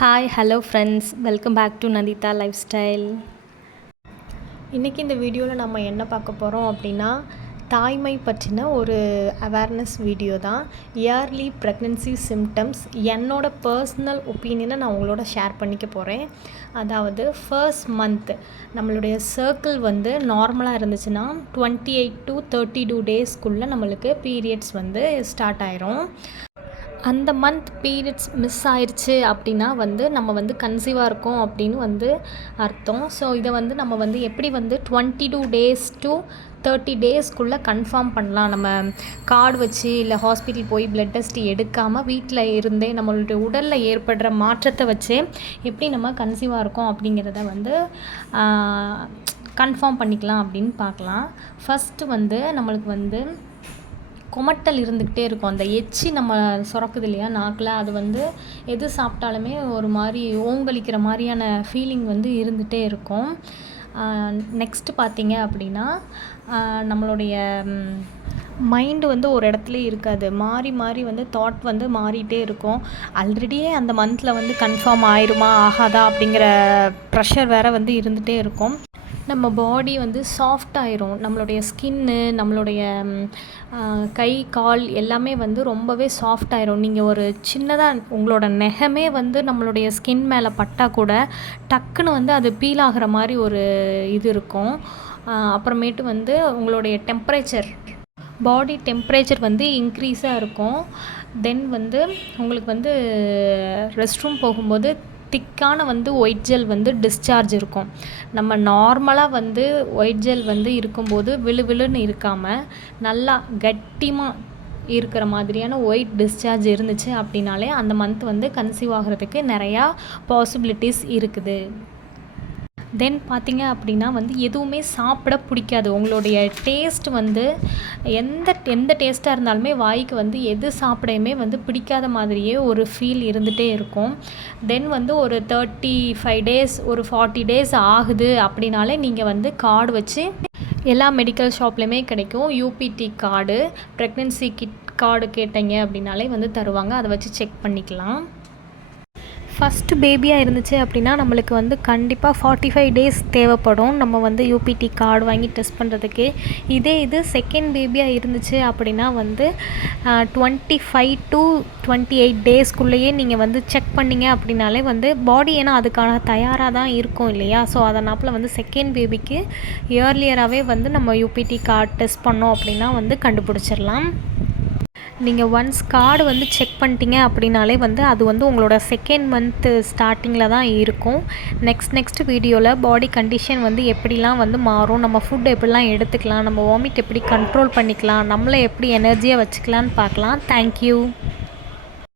Hi hello friends welcome back to Nanditha life style இன்றைக்கி இந்த வீடியோவில் நம்ம என்ன பார்க்க போகிறோம் அப்படின்னா தாய்மை பற்றின ஒரு அவேர்னஸ் வீடியோ தான். இயர்லி ப்ரெக்னென்சி சிம்டம்ஸ் என்னோட பர்சனல் ஒப்பீனியனை நான் உங்களோட ஷேர் பண்ணிக்க போகிறேன் அதாவது ஃபர்ஸ்ட் மந்த் நம்மளுடைய சர்க்கிள் வந்து நார்மலாக இருந்துச்சுன்னா twenty eight to thirty two டேஸ்க்குள்ளே நம்மளுக்கு பீரியட்ஸ் வந்து ஸ்டார்ட் ஆயிரும். அந்த மந்த் பீரியட்ஸ் மிஸ் ஆயிடுச்சு அப்படின்னா வந்து நம்ம வந்து கன்சீவாக இருக்கோம் அப்படின்னு வந்து அர்த்தம். ஸோ இதை வந்து நம்ம வந்து எப்படி வந்து twenty two days to thirty டேஸ்க்குள்ளே கன்ஃபார்ம் பண்ணலாம்? நம்ம கார்டு வச்சு இல்லை ஹாஸ்பிட்டல் போய் பிளட் டெஸ்ட் எடுக்காமல் வீட்டில் இருந்தே நம்மளுடைய உடலில் ஏற்படுற மாற்றத்தை வச்சே எப்படி நம்ம கன்சீவாக இருக்கோம் அப்படிங்கிறத வந்து கன்ஃபார்ம் பண்ணிக்கலாம் அப்படின்னு பார்க்கலாம். ஃபஸ்ட்டு வந்து நம்மளுக்கு வந்து குமட்டல் இருந்துக்கிட்டே இருக்கும். அந்த எச்சி நம்ம சுரக்குது இல்லையா நாக்கில் அது வந்து எது சாப்பிட்டாலுமே ஒரு மாதிரி ஓங்கலிக்கிற மாதிரியான ஃபீலிங் வந்து இருந்துகிட்டே இருக்கும். நெக்ஸ்ட்டு பார்த்தீங்க அப்படின்னா நம்மளுடைய மைண்டு வந்து ஒரு இடத்துல இருக்காது. மாறி மாறி வந்து தாட் வந்து மாறிட்டே இருக்கும். ஆல்ரெடியே அந்த மந்தில் வந்து கன்ஃபார்ம் ஆயிருமா ஆகாதா அப்படிங்கிற ப்ரெஷர் வேறு வந்து இருந்துகிட்டே இருக்கும். நம்ம பாடி வந்து சாஃப்ட் ஆயிரும். நம்மளுடைய ஸ்கின்னு நம்மளுடைய கை கால் எல்லாமே வந்து ரொம்பவே சாஃப்ட் ஆயிரும். நீங்கள் ஒரு சின்னதாக உங்களோட நெகமே வந்து நம்மளுடைய ஸ்கின் மேலே பட்டால் கூட டக்குன்னு வந்து அது பீல் ஆகிற மாதிரி ஒரு இது இருக்கும். அப்புறமேட்டு வந்து உங்களுடைய டெம்பரேச்சர் பாடி டெம்ப்ரேச்சர் வந்து இன்க்ரீஸாக இருக்கும். தென் வந்து உங்களுக்கு வந்து ரெஸ்ட் ரூம் போகும்போது திக்கான வந்து ஒயிட் ஜெல் வந்து டிஸ்சார்ஜ் இருக்கும். நம்ம நார்மலாக வந்து ஒயிட் ஜெல் வந்து இருக்கும்போது விழுவிழுன்னு இருக்காமல் நல்லா கட்டிமாக இருக்கிற மாதிரியான ஒயிட் டிஸ்சார்ஜ் இருந்துச்சு அப்படின்னாலே அந்த மந்த் வந்து கன்சீவ் ஆகிறதுக்கு நிறையா பாசிபிலிட்டிஸ் இருக்குது. தென் பார்த்தீங்க அப்படின்னா வந்து எதுவுமே சாப்பிட பிடிக்காது. உங்களுடைய டேஸ்ட் வந்து எந்த எந்த டேஸ்ட்டாக இருந்தாலுமே வாய்க்கு வந்து எது சாப்பிடையுமே வந்து பிடிக்காத மாதிரியே ஒரு ஃபீல் இருந்துகிட்டே இருக்கும். தென் வந்து ஒரு தேர்ட்டி ஃபைவ் டேஸ் ஒரு ஃபார்ட்டி டேஸ் ஆகுது அப்படின்னாலே நீங்கள் வந்து கார்டு வச்சு எல்லா மெடிக்கல் ஷாப்லேயுமே கிடைக்கும். UPT card pregnancy kit card கேட்டீங்க அப்படின்னாலே வந்து தருவாங்க. அதை வச்சு செக் பண்ணிக்கலாம். ஃபஸ்ட்டு பேபியாக இருந்துச்சு அப்படின்னா நம்மளுக்கு வந்து கண்டிப்பாக ஃபார்ட்டி ஃபைவ் டேஸ் தேவைப்படும். நம்ம வந்து யூபிடி கார்டு வாங்கி டெஸ்ட் பண்ணுறதுக்கு இதே இது செகண்ட் பேபியாக இருந்துச்சு அப்படின்னா வந்து twenty five to twenty eight டேஸ்க்குள்ளேயே நீங்கள் வந்து செக் பண்ணிங்க அப்படின்னாலே வந்து பாடி ஏன்னா அதுக்கான தயாராக தான் இருக்கும் இல்லையா? ஸோ அதனால் வந்து செகண்ட் பேபிக்கு இயர்லியராகவே வந்து நம்ம யூபிடி கார்டு டெஸ்ட் பண்ணோம் அப்படின்னா வந்து கண்டுபிடிச்சிடலாம். நீங்கள் ஒன்ஸ் கார்டு வந்து செக் பண்ணிட்டீங்க அப்படின்னாலே வந்து அது வந்து உங்களோட செகண்ட் மந்த்து ஸ்டார்டிங்கில் தான் இருக்கும். நெக்ஸ்ட் நெக்ஸ்ட் வீடியோவில் பாடி கண்டிஷன் வந்து எப்படிலாம் வந்து மாறும்? நம்ம ஃபுட் எப்படிலாம் எடுத்துக்கலாம்? நம்ம வாமிட் எப்படி கண்ட்ரோல் பண்ணிக்கலாம்? நம்மளை எப்படி எனர்ஜியாக வச்சுக்கலான்னு பார்க்கலாம். தேங்க்யூ